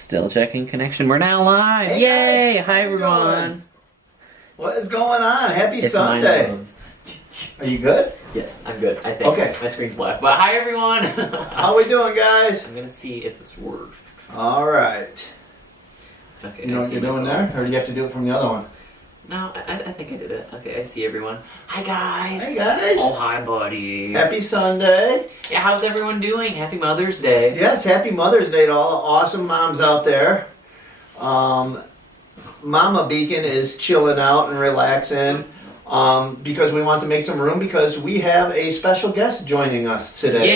Still checking connection. We're now live. Hey, Yay! guys. Hi How you everyone. doing? What is going on? Happy It's Sunday. mine. Are you good? Yes, I'm good. I think. Okay. My screen's black. But hi everyone. How we doing, guys? I'm gonna see if this works. All right. Okay. You know I what see you're doing myself. there? Or do you have to do it from the other one? No, I think I did it. Okay, I see everyone. Hi guys. Hey, guys. Oh, hi buddy. Happy Sunday. Yeah, how's everyone doing? Happy Mother's Day. Yes, happy Mother's Day to all the awesome moms out there. Mama Beacon is chilling out and relaxing because we want to make some room because we have a special guest joining us today.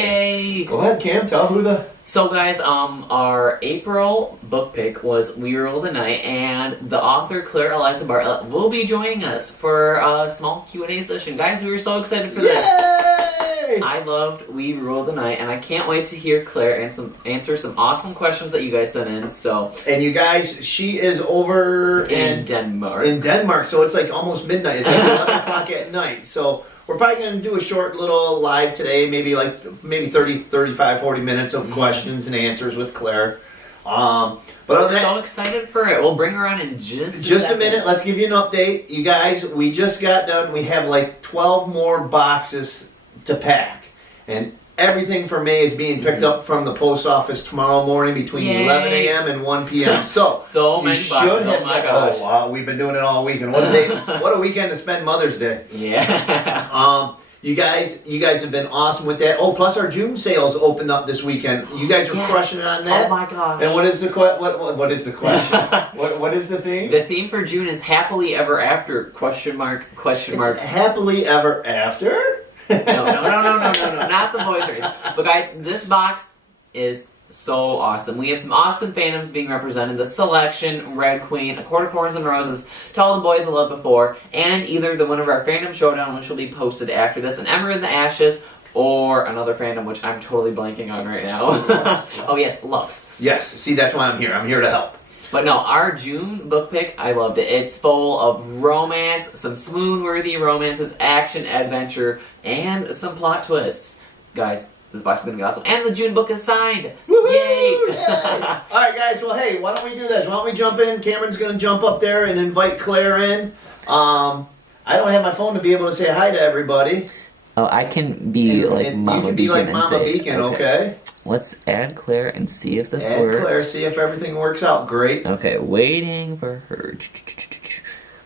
Yay! Go ahead, Cam. Tell who the... So guys, our April book pick was We Rule the Night, and the author Claire Eliza Bartlett will be joining us for a small Q&A session. Guys, we were so excited for this. Yay! I loved We Rule the Night, and I can't wait to hear Claire answer some awesome questions that you guys sent in. So, And you guys, she is over in Denmark. in Denmark, so it's like almost midnight. It's like 11 o'clock at night. So we're probably going to do a short little live today, maybe 30, 35, 40 minutes of questions and answers with Claire. But We're so excited for it. We'll bring her on in just a a second. minute, let's give you an update. You guys, we just got done. We have like 12 more boxes to pack. And everything for May is being picked up from the post office tomorrow morning between Yay. 11 a.m. and 1 p.m. So, many you boxes. should have, Oh my gosh. Oh, wow, we've been doing it all weekend. What a weekend to spend Mother's Day. Yeah. You guys have been awesome with that. Oh, plus our June sales opened up this weekend. You guys are Yes. crushing it on that. Oh my gosh. And what is the what is the question? what is the theme? The theme for June is happily ever after, question mark. It's happily ever after. No, not the boys race. But guys, this box is so awesome. We have some awesome fandoms being represented. The Selection, Red Queen, A Court of Thorns and Roses, To All the Boys I Loved Before, and either the one of our fandom showdown, which will be posted after this, and Ember in the Ashes, or another fandom, which I'm totally blanking on right now. Oh yes, Lux. Yes, see, that's why I'm here. I'm here to help. But no, our June book pick, I loved it. It's full of romance, some swoon-worthy romances, action, adventure, and some plot twists. Guys, this box is going to be awesome. And the June book is signed! Woohoo! Yay! Yay! All right, guys. Well, hey, why don't we do this? Why don't we jump in? Cameron's going to jump up there and invite Claire in. I don't have my phone to be able to say hi to everybody. Oh, I can be like Mama Beacon. You can be like and Mama say, Beacon, okay? Let's add Claire and see if this Add works. Claire, see if everything works out great. Okay, waiting for her.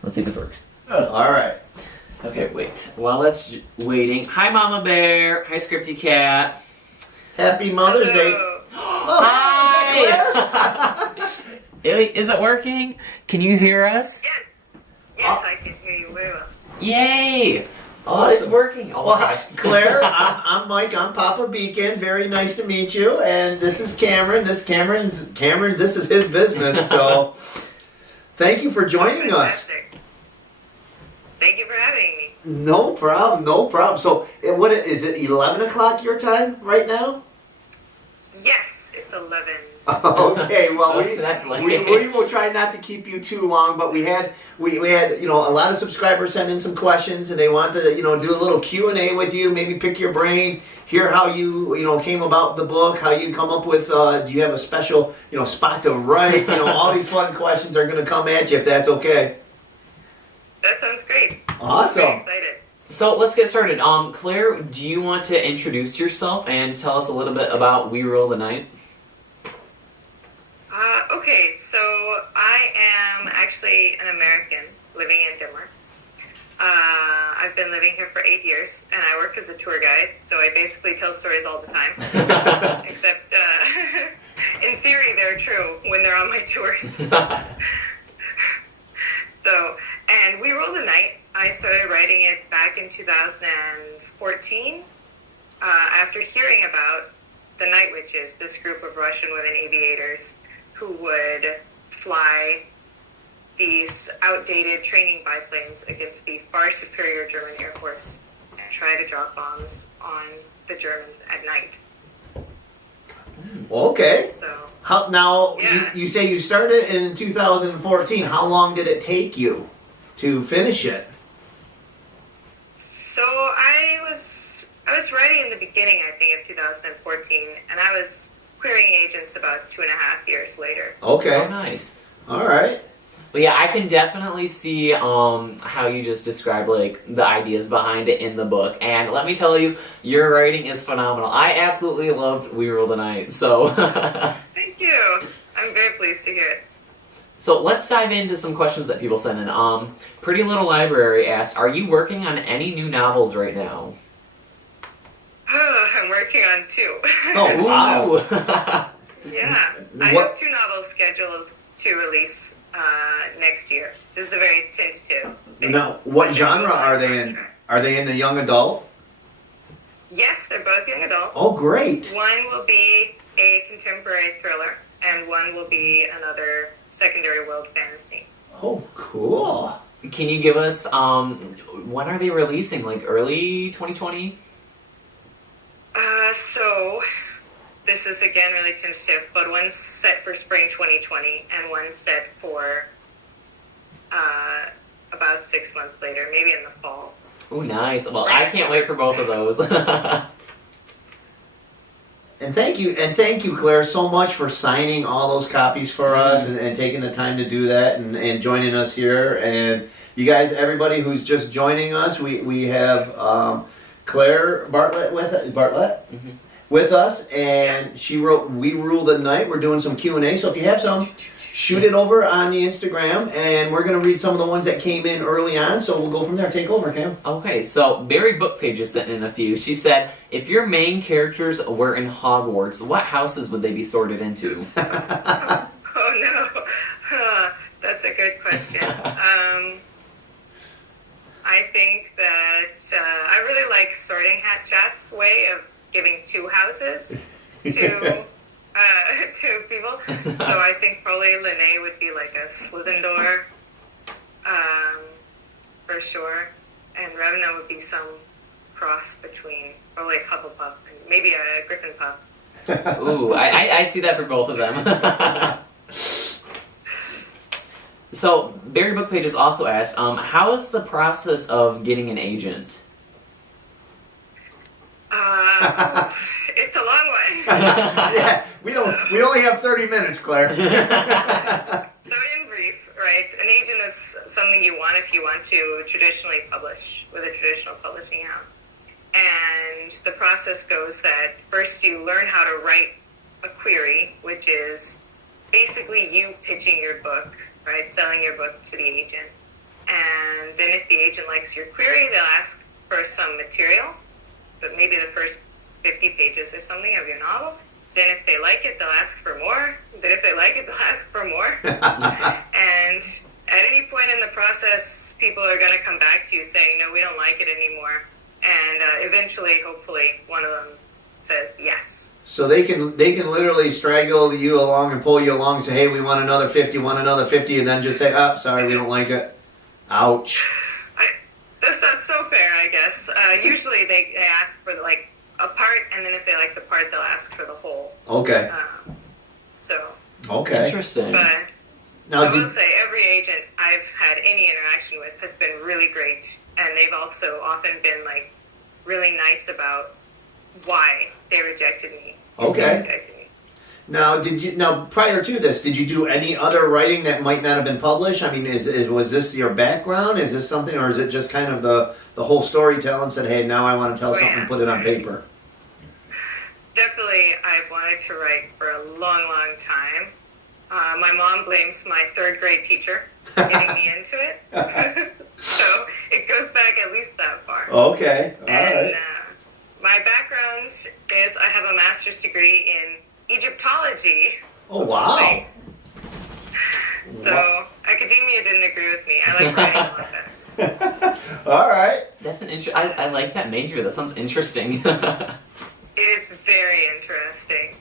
Let's see if this works. All right. Okay, wait. While that's waiting. Hi, Mama Bear. Hi, Scripty Cat. Happy Mother's Day. Oh, hey, is that Claire? Is it working? Can you hear us? Yes, I can hear you very well. Yay! Oh, Awesome. it's working. Oh, Well, my hi, gosh. Claire, I'm Mike. I'm Papa Beacon. Very nice to meet you. And this is Cameron. Cameron. This is his business. So, thank you for joining us. Fantastic. Thank you for having me. No problem. No problem. So, what is it? 11 o'clock your time right now? Yes, it's 11. Okay, well That's late. we will try not to keep you too long, but we had a lot of subscribers send in some questions and they want to do a little Q&A with you, maybe pick your brain, hear how you came about the book, how you come up with do you have a special spot to write, all these fun questions are going to come at you if that's okay. That sounds great. Awesome. I'm very excited. So let's get started. Claire, do you want to introduce yourself and tell us a little bit about We Rule the Night? Okay, so I am actually an American living in Denmark. I've been living here for 8 years, and I work as a tour guide, so I basically tell stories all the time. Except, in theory, they're true when they're on my tours. And We Rule the Night, I started writing it back in 2014 after hearing about the Night Witches, this group of Russian women aviators who would fly these outdated training biplanes against the far superior German Air Force and try to drop bombs on the Germans at night. Okay. So, How now? Yeah. You say you started in 2014. How long did it take you to finish it? So I was writing in the beginning, I think, of 2014, and I was querying agents about 2.5 years later. Okay. Oh, nice. All right. But yeah, I can definitely see how you just described like the ideas behind it in the book. And let me tell you, your writing is phenomenal. I absolutely loved We Rule the Night. So Thank you. I'm very pleased to hear it. So let's dive into some questions that people sent in. Pretty Little Library asked, are you working on any new novels right now? I'm working on 2. Oh, wow. Yeah. I What- have 2 novels scheduled to release next year. This is a very tentative thing. Now, what genre are they in? Are they in the young adult? Yes, they're both young adult. Oh, great. One will be a contemporary thriller, and one will be another secondary world fantasy. Oh, cool. Can you give us, when are they releasing? Like early 2020? So, this is again really tentative, but one's set for spring 2020, and one's set for about 6 months later, maybe in the fall. Oh, nice. Well, I can't wait for both of those. And thank you, Claire, so much for signing all those copies for us and taking the time to do that and joining us here. And you guys, everybody who's just joining us, we have Claire Bartlett with us, and she wrote "We Rule the Night." We're doing some Q&A, so if you have some, shoot it over on the Instagram, and we're going to read some of the ones that came in early on. So we'll go from there. Take over, Cam. Okay, so Barry Book Pages sent in a few. She said, if your main characters were in Hogwarts, what houses would they be sorted into? Oh no, that's a good question. I think that I really like Sorting Hat Chat's way of giving 2 houses to people. So I think probably Lene would be like a Slytherin for sure, and Raveena would be some cross between probably a Hufflepuff and maybe a Griffin Puff. Ooh, I see that for both of them. So, Barry Book Pages also asked, how is the process of getting an agent? It's a long one. Yeah, we only have 30 minutes, Claire. So in brief, right, an agent is something you want if you want to traditionally publish with a traditional publishing house. And the process goes that first you learn how to write a query, which is basically you pitching your book, right, selling your book to the agent. And then if the agent likes your query, they'll ask for some material, but maybe the first 50 pages or something of your novel. Then if they like it, they'll ask for more. Then if they like it, they'll ask for more. And at any point in the process, people are going to come back to you saying, no, we don't like it anymore. And eventually, hopefully, one of them says yes. So they can literally straggle you along and pull you along and say, hey, we want another 50, and then just say, oh, sorry, we don't like it. Ouch. That's not so fair, I guess. Usually they ask for like a part, and then if they like the part, they'll ask for the whole. Okay. Okay. Interesting. But Now, I will say every agent I've had any interaction with has been really great, and they've also often been like really nice about why they rejected me. Okay. Now, prior to this, did you do any other writing that might not have been published? I mean, was this your background? Is this something, or is it just kind of the whole storytelling said, hey, now I want to tell something and put it on paper? Definitely, I've wanted to write for a long, long time. My mom blames my 3rd grade teacher for getting me into it. So it goes back at least that far. Okay. All right. My background is I have a master's degree in Egyptology. Oh, wow. So academia didn't agree with me. I like writing a lot better. All right. That's an I like that major. That sounds interesting. It is very interesting.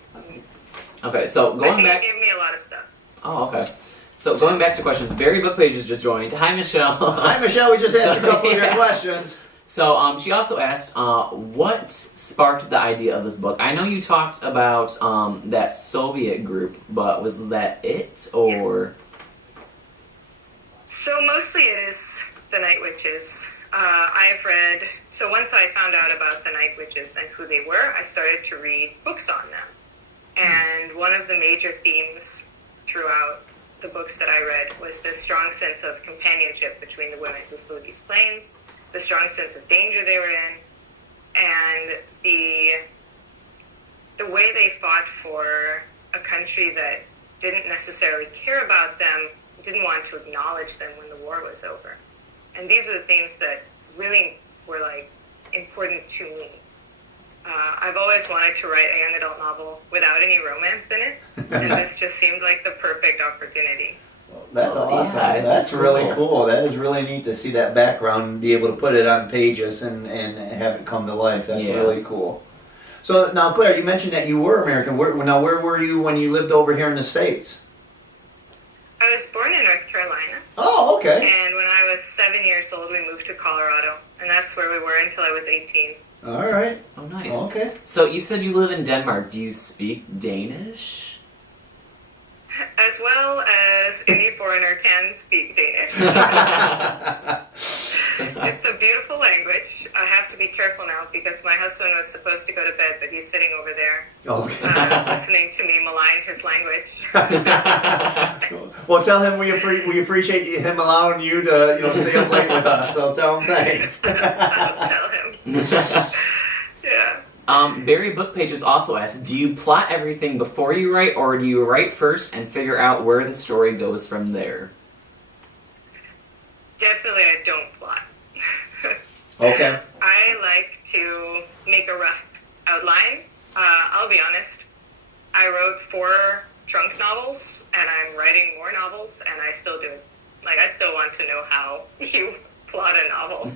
Okay, so going back. It gave me a lot of stuff. Oh, okay. So going back to questions, Barry Book Pages just joined. Hi, Michelle. Hi, Michelle. We just asked a couple of your questions. So she also asked, what sparked the idea of this book? I know you talked about that Soviet group, but was that it, or? So mostly it is the Night Witches. So once I found out about the Night Witches and who they were, I started to read books on them. And one of the major themes throughout the books that I read was this strong sense of companionship between the women who flew these planes, the strong sense of danger they were in, and the way they fought for a country that didn't necessarily care about them, didn't want to acknowledge them when the war was over. And these are the themes that really were like important to me. I've always wanted to write a young adult novel without any romance in it, and this just seemed like the perfect opportunity. Well, that's awesome. Yeah, that's cool. really cool. That is really neat to see that background and be able to put it on pages and have it come to life. That's really cool. So now, Claire, you mentioned that you were American. Where were you when you lived over here in the States? I was born in North Carolina. Oh, okay. And when I was 7 years old, we moved to Colorado, and that's where we were until I was 18. All right. Oh, nice. Okay. So you said you live in Denmark. Do you speak Danish? As well as any foreigner can speak Danish. It's a beautiful language. I have to be careful now because my husband was supposed to go to bed, but he's sitting over there listening to me malign his language. Well, tell him we appreciate him allowing you to stay up late with us. So tell him thanks. I'll tell him. Yeah. Barry Book Pages also asks, do you plot everything before you write, or do you write first and figure out where the story goes from there? Definitely I don't plot. Okay. I like to make a rough outline. I'll be honest, I wrote 4 trunk novels, and I'm writing more novels, and I still do it. Like, I still want to know how you plot a novel.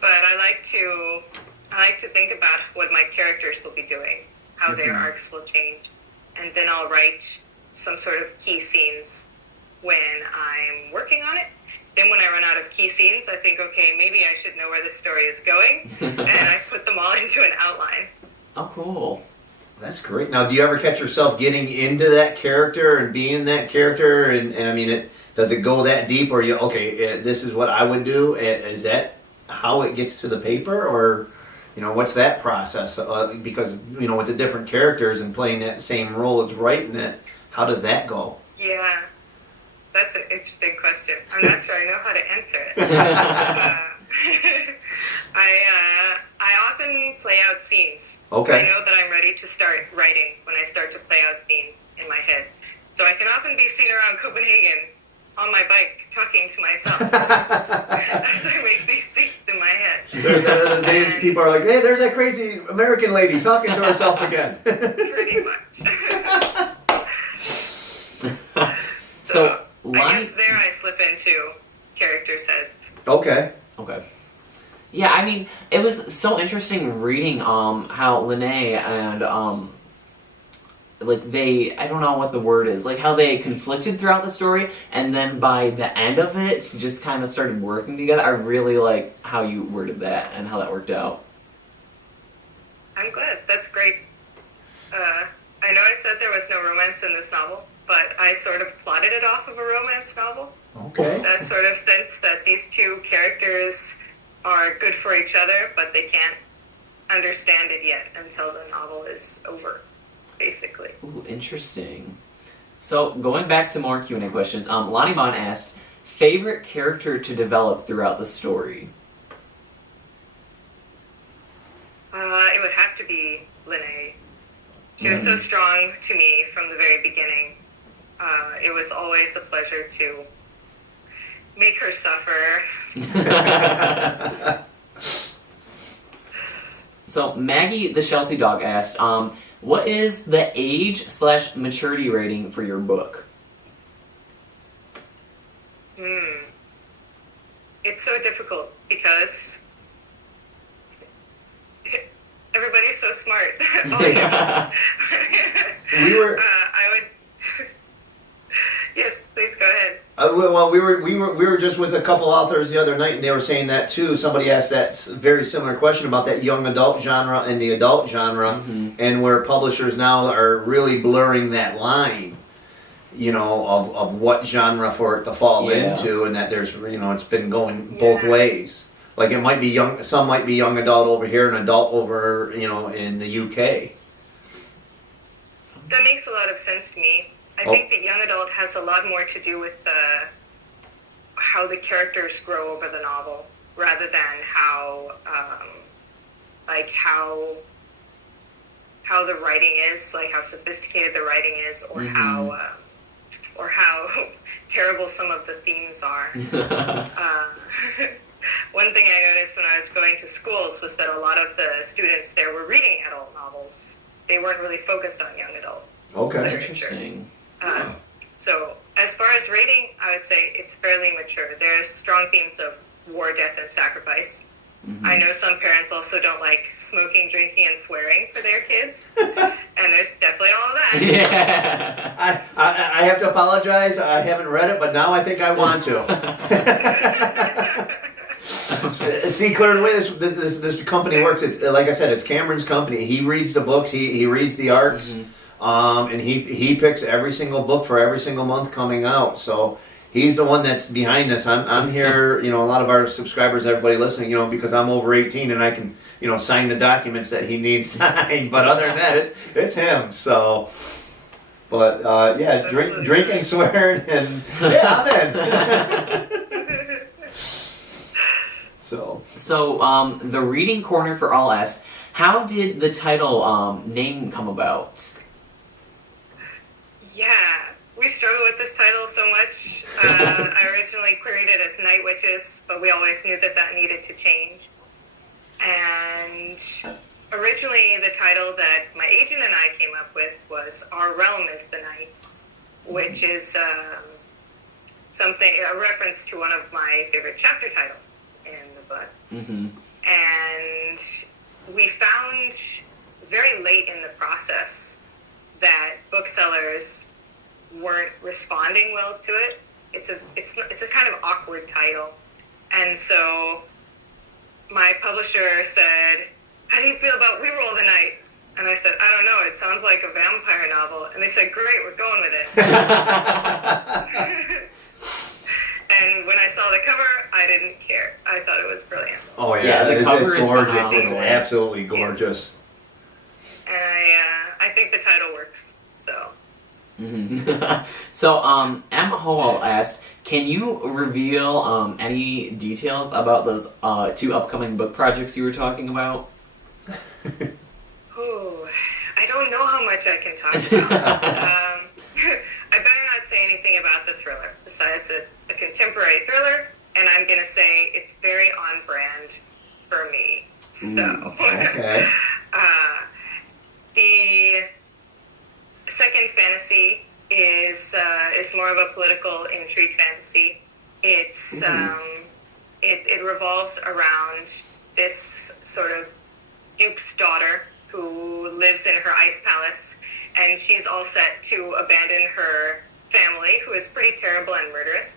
But I like to think about what my characters will be doing, how their arcs will change, and then I'll write some sort of key scenes when I'm working on it. Then when I run out of key scenes, I think, okay, maybe I should know where this story is going, and I put them all into an outline. Oh, cool. That's great. Now, do you ever catch yourself getting into that character and being that character? And I mean, does it go that deep, or this is what I would do? Is that how it gets to the paper, or what's that process? Because with the different characters and playing that same role as writing it, how does that go? Yeah, that's an interesting question. I'm not sure I know how to answer it. I often play out scenes. Okay. I know that I'm ready to start writing when I start to play out scenes in my head. So I can often be seen around Copenhagen on my bike talking to myself as I make these scenes in my head. The Danish people are like, hey, there's that crazy American lady talking to herself again. Pretty much. So, I guess there I slip into characters' heads. Okay. Yeah, I mean, it was so interesting reading how Lene and I don't know what the word is, like how they conflicted throughout the story, and then by the end of it, just kind of started working together. I really like how you worded that and how that worked out. I'm glad. That's great. I know I said there was no romance in this novel, but I sort of plotted it off of a romance novel. Okay. That sort of sense that these two characters are good for each other, but they can't understand it yet until the novel is over, basically. Ooh, interesting. So, going back to more Q&A questions, Lonnie Bond asked, favorite character to develop throughout the story? It would have to be Lene. She was so strong to me from the very beginning. It was always a pleasure to make her suffer. So Maggie the Sheltie Dog asked, what is the age/maturity rating for your book? It's so difficult because everybody's so smart. We were. I would. Yes, please go ahead. Well, we were just with a couple authors the other night, and they were saying that too. Somebody asked that very similar question about that young adult genre and the adult genre, and where publishers now are really blurring that line, of what genre for it to fall into, and that there's, it's been going both ways. Like it might be young, some might be young adult over here and adult over, in the UK. that makes a lot of sense to me. I think that young adult has a lot more to do with how the characters grow over the novel, rather than how the writing is, like how sophisticated the writing is, or how terrible some of the themes are. One thing I noticed when I was going to schools was that a lot of the students there were reading adult novels. They weren't really focused on young adult literature. Interesting. So as far as rating, I would say it's fairly mature. There's strong themes of war, death, and sacrifice. I know some parents also don't like smoking, drinking, and swearing for their kids, and there's definitely all of that. Yeah. I have to apologize. I haven't read it, but now I think I want to. See, Claire, the way this company works, it's like I said, it's Cameron's company. He reads the books, he reads the arcs, and he picks every single book for every single month coming out. So he's the one that's behind this. I'm here, a lot of our subscribers, everybody listening, because I'm over 18 and I can, sign the documents that he needs signed. But other than that, it's him. So, but yeah, drinking, swearing, and yeah, I'm in. So the reading corner for all S. How did the title name come about? Yeah, we struggled with this title so much. I originally queried it as Night Witches, but we always knew that needed to change. And originally the title that my agent and I came up with was Our Realm is the Night, which is a reference to one of my favorite chapter titles in the book. And we found very late in the process that booksellers weren't responding well to it. It's a kind of awkward title, and so my publisher said, "How do you feel about We Roll the Night?" And I said, "I don't know. It sounds like a vampire novel." And they said, "Great, we're going with it." And when I saw the cover, I didn't care. I thought it was brilliant. Oh yeah, the cover it's is gorgeous. phenomenal. It's absolutely gorgeous. And I think the title works. So. So Emma Howell asked, can you reveal any details about those 2 upcoming book projects you were talking about? Ooh, I don't know how much I can talk about. I better not say anything about the thriller, besides it's a contemporary thriller, and I'm going to say it's very on brand for me. So, okay. The second fantasy is more of a political intrigue fantasy. It's it revolves around this sort of duke's daughter who lives in her ice palace, and she's all set to abandon her family, who is pretty terrible and murderous,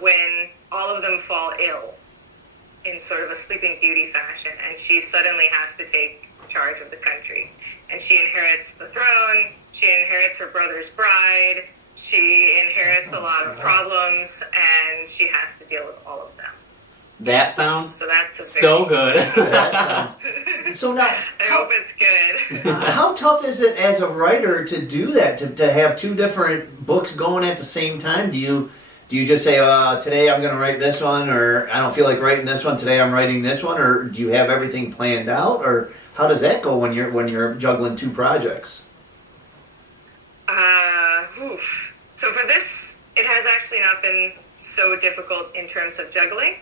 when all of them fall ill in sort of a Sleeping Beauty fashion, and she suddenly has to take charge of the country. And she inherits the throne, she inherits her brother's bride, she inherits a lot of problems, and she has to deal with all of them. That sounds so good. So now, I hope it's good. how tough is it as a writer to do that, to have 2 different books going at the same time? Do you just say, today I'm going to write this one, or I don't feel like writing this one, today I'm writing this one, or do you have everything planned out, or how does that go when you're juggling 2 projects? So for this, it has actually not been so difficult in terms of juggling,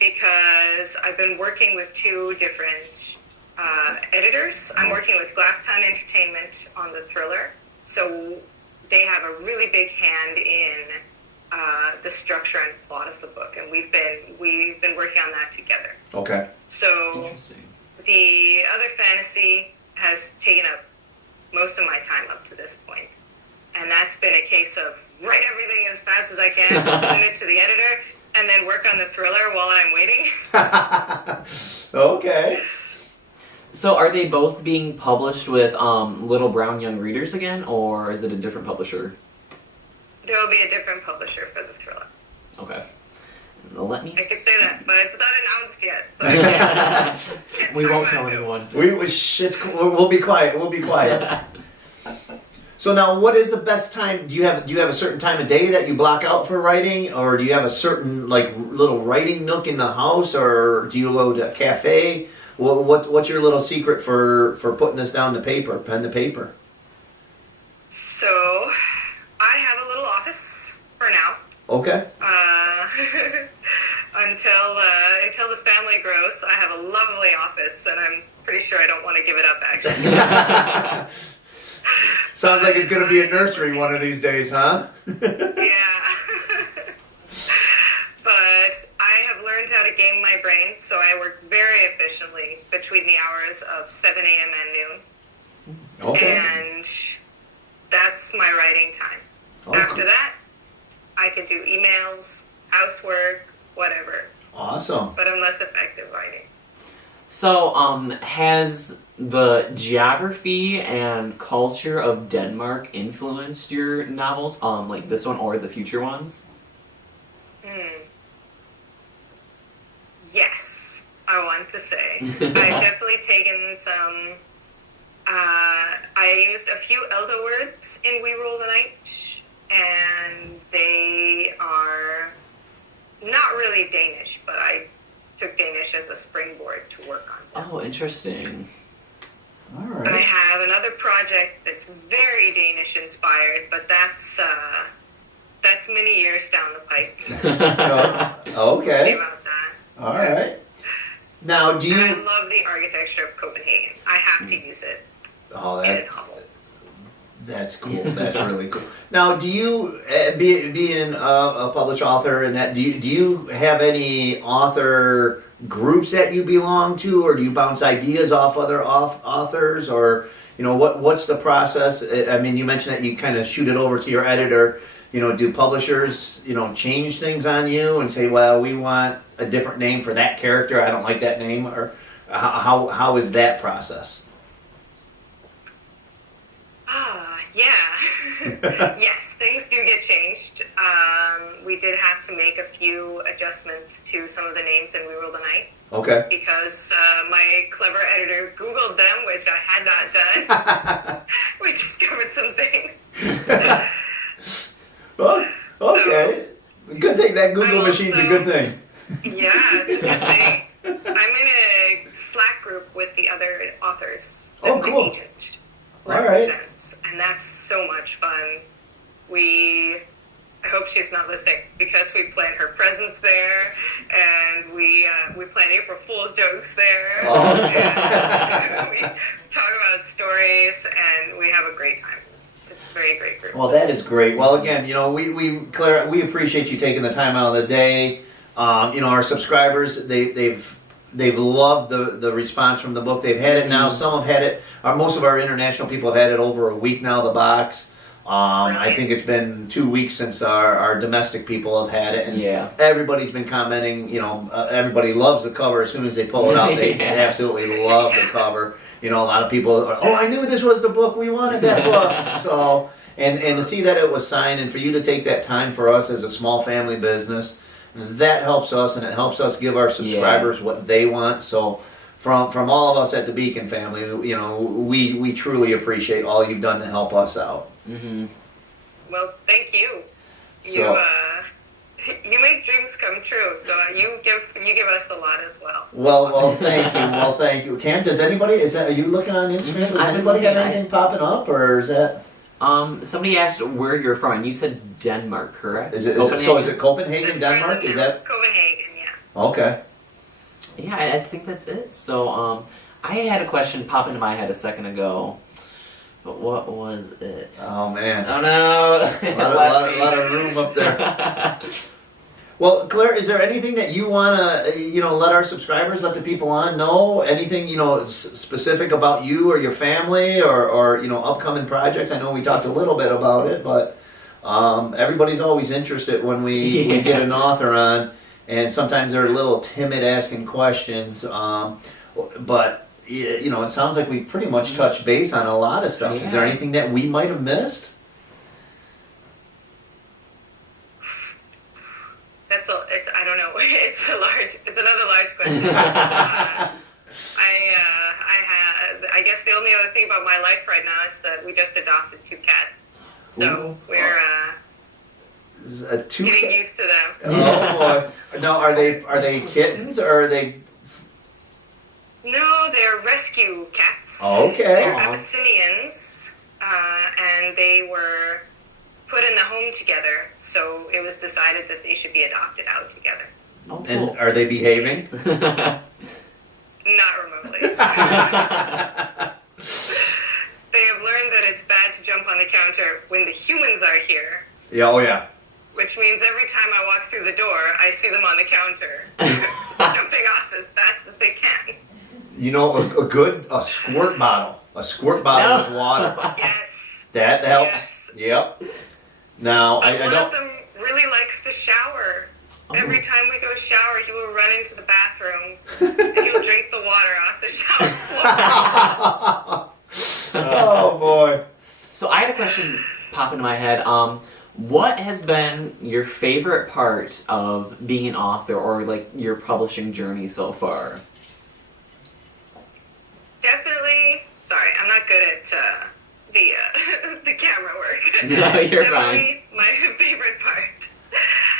because I've been working with 2 different editors. I'm working with Glasstown Entertainment on the thriller, so they have a really big hand in the structure and plot of the book, and we've been working on that together. Okay. So the other fantasy has taken up most of my time up to this point, and that's been a case of write everything as fast as I can, send it to the editor, and then work on the thriller while I'm waiting. Okay. So are they both being published with Little Brown Young Readers again, or is it a different publisher? There will be a different publisher for the thriller. Okay. Let me I could say that, but it's not announced yet. So we won't tell anyone. We'll be quiet. We'll be quiet. So now, what is the best time? Do you have a certain time of day that you block out for writing, or do you have a certain like little writing nook in the house, or do you go to a cafe? What's your little secret for putting this down to paper, pen to paper? So, I have a little office for now. Okay. Until the family grows, I have a lovely office, and I'm pretty sure I don't want to give it up, actually. Sounds like it's going to be a nursery one of these days, huh? Yeah. But I have learned how to game my brain, so I work very efficiently between the hours of 7 a.m. and noon. Okay. And that's my writing time. Okay. After that, I can do emails, housework, whatever. Awesome. But I'm less effective writing. So, has the geography and culture of Denmark influenced your novels, like this one or the future ones? Yes, I want to say. I've definitely taken some... I used a few Elder words in We Rule the Night, and they are not really Danish, but I took Danish as a springboard to work on them. Oh, interesting. All I right. have another project that's very Danish inspired, but that's many years down the pike. Okay. About that. All right. Now, do And I you? love the architecture of Copenhagen. I have to use it Oh, in a novel. that's cool. That's really cool. Now, do you, being a published author, and that, do you have any author groups that you belong to, or do you bounce ideas off other authors, or what's the process? I mean, you mentioned that you kind of shoot it over to your editor. Do publishers change things on you and say, well, we want a different name for that character, I don't like that name, or how is that process? Yeah. Yes, things do get changed. We did have to make a few adjustments to some of the names in We Rule the Night. Okay. Because my clever editor Googled them, which I had not done. We discovered some things. Well, okay. Good thing that Google machine's a good thing. Yeah, it's a good thing. I'm in a Slack group with the other authors that Oh, cool. my agent All right. represents, and that's so much fun. I hope she's not listening, because we plan her presence there, and we plan April Fool's jokes there. Oh. And we talk about stories, and we have a great time. It's a very great group. Well, that is great. Well, again, Claire, we appreciate you taking the time out of the day. Our subscribers, they've loved the response from the book. They've had it now. Some have had it. Most of our international people have had it over a week now. The box. I think it's been 2 weeks since our domestic people have had it, and everybody's been commenting. Everybody loves the cover. As soon as they pull it out, they absolutely love the cover. A lot of people are, I knew this was the book. We wanted that book. So, and to see that it was signed, and for you to take that time for us as a small family business, that helps us, and it helps us give our subscribers what they want. So, from all of us at the Beacon family, we truly appreciate all you've done to help us out. Mm-hmm. Well, thank you. So, You make dreams come true, so you give us a lot as well. Well, thank you. Well, thank you. Cam, are you looking on Instagram? Does anybody have anything popping up, or is that? Somebody asked where you're from, and you said Denmark, correct? Is it Copenhagen, Denmark? Right, is that? Copenhagen, yeah. Okay. Yeah, I think that's it. So, I had a question pop into my head a second ago. But what was it? Oh, man. Oh, no. A lot of room up there. Well, Claire, is there anything that you want to, let our subscribers, let the people on know? Anything, specific about you or your family or upcoming projects? I know we talked a little bit about it, but everybody's always interested when we get an author on, and sometimes they're a little timid asking questions, but it sounds like we pretty much touched base on a lot of stuff. Yeah. Is there anything that we might have missed? I don't know. It's another large question. I guess the only other thing about my life right now is that we just adopted 2 cats. So Ooh. we're Two. getting used to them. Oh boy! Now, are they kittens or are they? No, they're rescue cats. Okay. They're Abyssinians, and they were put in the home together. So it was decided that they should be adopted out together. Oh, And cool. are they behaving? Not remotely. They have learned that it's bad to jump on the counter when the humans are here, Yeah. Oh yeah. which means every time I walk through the door, I see them on the counter, jumping off as fast as they can. You know, a squirt bottle with water. Yes. That helps. Yes. Yep. Now But I one don't. of them really likes to shower. Oh. Every time we go shower, he will run into the bathroom and he'll drink the water off the shower floor. Oh boy. So I had a question pop into my head. What has been your favorite part of being an author or like your publishing journey so far? Definitely. Sorry, I'm not good at the camera work. No, you're Definitely, my favorite part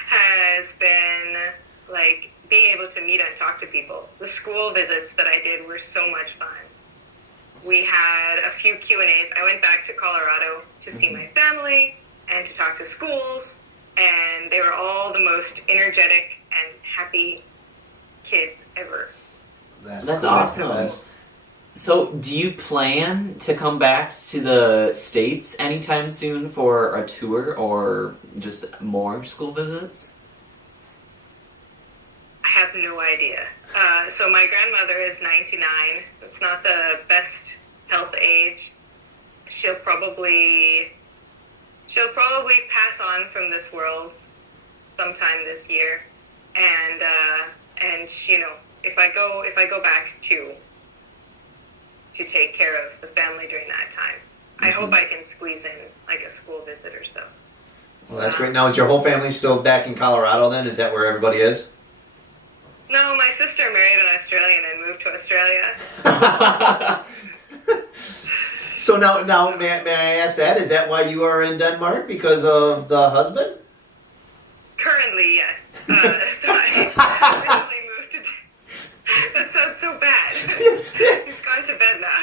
has been like being able to meet and talk to people. The school visits that I did were so much fun. We had a few Q&As. I went back to Colorado to see my family and to talk to schools, and they were all the most energetic and happy kids ever. That's cool. awesome. That's- So do you plan to come back to the States anytime soon for a tour or just more school visits? I have no idea. So my grandmother is 99. It's not the best health age. She'll probably pass on from this world sometime this year. And you know, if I go back to take care of the family during that time, I hope I can squeeze in like a school visit or so. Well, that's great. Now, is your whole family still back in Colorado? Then is that where everybody is? No, my sister married an Australian and moved to Australia. So now, may I ask that? Is that why you are in Denmark? Because of the husband? Currently, yes. So I recently moved to. That sounds so bad. He's gone to bed now.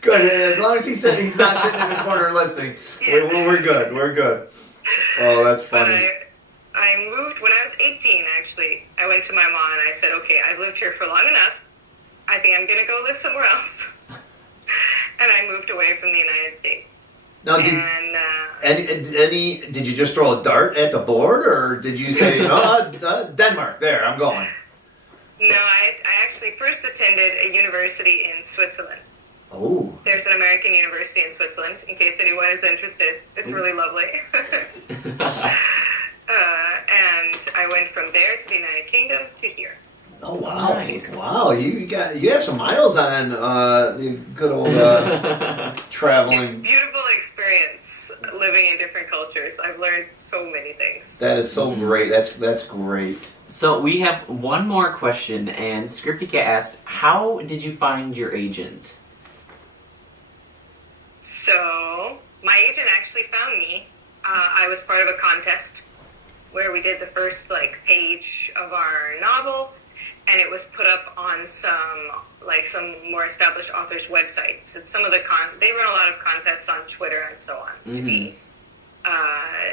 Good. As long as he's not sitting in the corner listening, we're good. We're good. Oh, that's But funny. I moved when I was 18, actually. I went to my mom and I said, okay, I've lived here for long enough. I think I'm going to go live somewhere else. And I moved away from the United States. Now, did you just throw a dart at the board, or did you say, no, Denmark, there, I'm going? No, I actually first attended a university in Switzerland. Oh. There's an American university in Switzerland, in case anyone is interested. It's really lovely. And I went from there to the United Kingdom to here. Oh wow! Nice. Wow, you have some miles on the good old It's traveling. beautiful experience living in different cultures. I've learned so many things. That is so great. That's great. So we have one more question, and Scripty Cat asked, how did you find your agent? So my agent actually found me. I was part of a contest where we did the first page of our novel, and it was put up on some more established authors' websites. And some of the they run a lot of contests on Twitter and so on to be.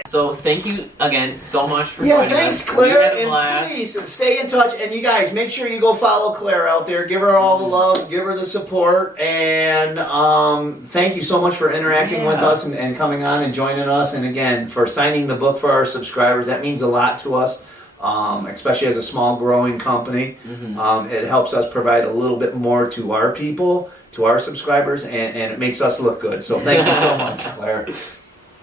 So thank you again so much for Yeah, joining thanks, us. Claire, We had a and blast. please stay in touch. And you guys, make sure you go follow Claire out there. Give her all the love, give her the support, and thank you so much for interacting with us and coming on and joining us. And again, for signing the book for our subscribers, that means a lot to us, especially as a small, growing company. It helps us provide a little bit more to our people, to our subscribers, and it makes us look good. So thank you so much, Claire.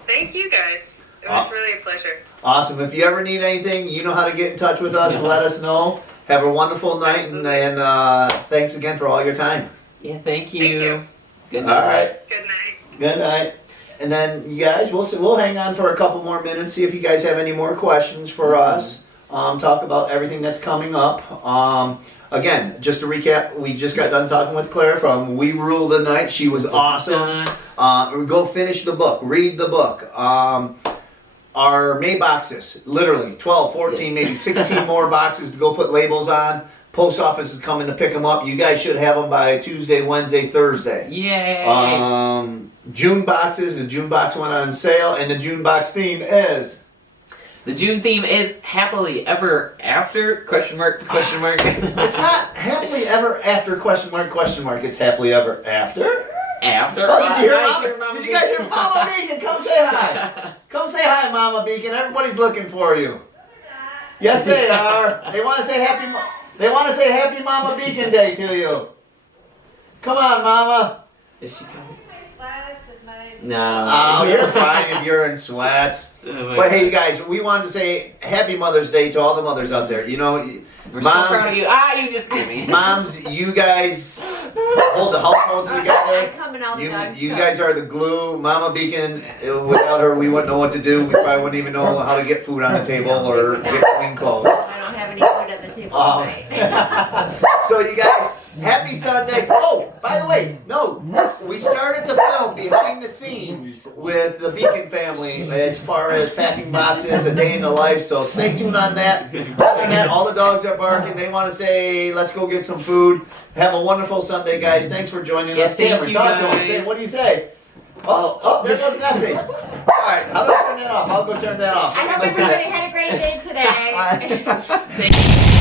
Thank you guys. It was really a pleasure. Awesome. If you ever need anything, you know how to get in touch with us and let us know. Have a wonderful night, and thanks again for all your time. Yeah, thank you. Thank you. Good All night. right. Good night. Good night. And then, you guys, we'll hang on for a couple more minutes, see if you guys have any more questions for us. Talk about everything that's coming up. again, just to recap, we just got done talking with Claire from We Rule the Night. She was awesome. Go finish the book. Read the book. Our May boxes, literally 12, 14, maybe 16 more boxes to go put labels on. Post office is coming to pick them up. You guys should have them by Tuesday, Wednesday, Thursday. Yay! June boxes. The June box went on sale, and the June box theme is... The June theme is happily ever after, question mark, question mark. It's not happily ever after, question mark, question mark. It's happily ever after. After? Oh, did you hear Mama? Did you guys hear Mama Beacon? Come say hi. Come say hi, Mama Beacon. Everybody's looking for you. Yes, they are. They want to say happy. They want to say Happy Mama Beacon Day to you. Come on, Mama. Is she coming? My No. Oh, you're fine if you're in sweats. Oh But hey, you guys, we wanted to say Happy Mother's Day to all the mothers out there. You know, We're so proud of you. You just gave me. Moms, you guys hold the households together. coming out You guys are the glue. Mama Beacon, without her, we wouldn't know what to do. We probably wouldn't even know how to get food on the table or get clean clothes. I don't have any food at the table tonight. So you guys, happy Sunday. Oh, by the way, no, we started to film behind the scenes with the Beacon family as far as packing boxes, a day in the life. So stay tuned on that. Other than that, all the dogs are barking. They want to say, let's go get some food. Have a wonderful Sunday, guys. Thanks for joining Yes, us. thank Cameron, you, talk to guys. him. Say, what do you say? Oh, there goes Nessie. All right, how do I turn that off? I'll go turn that off. I hope everybody had a great day today. Thank you.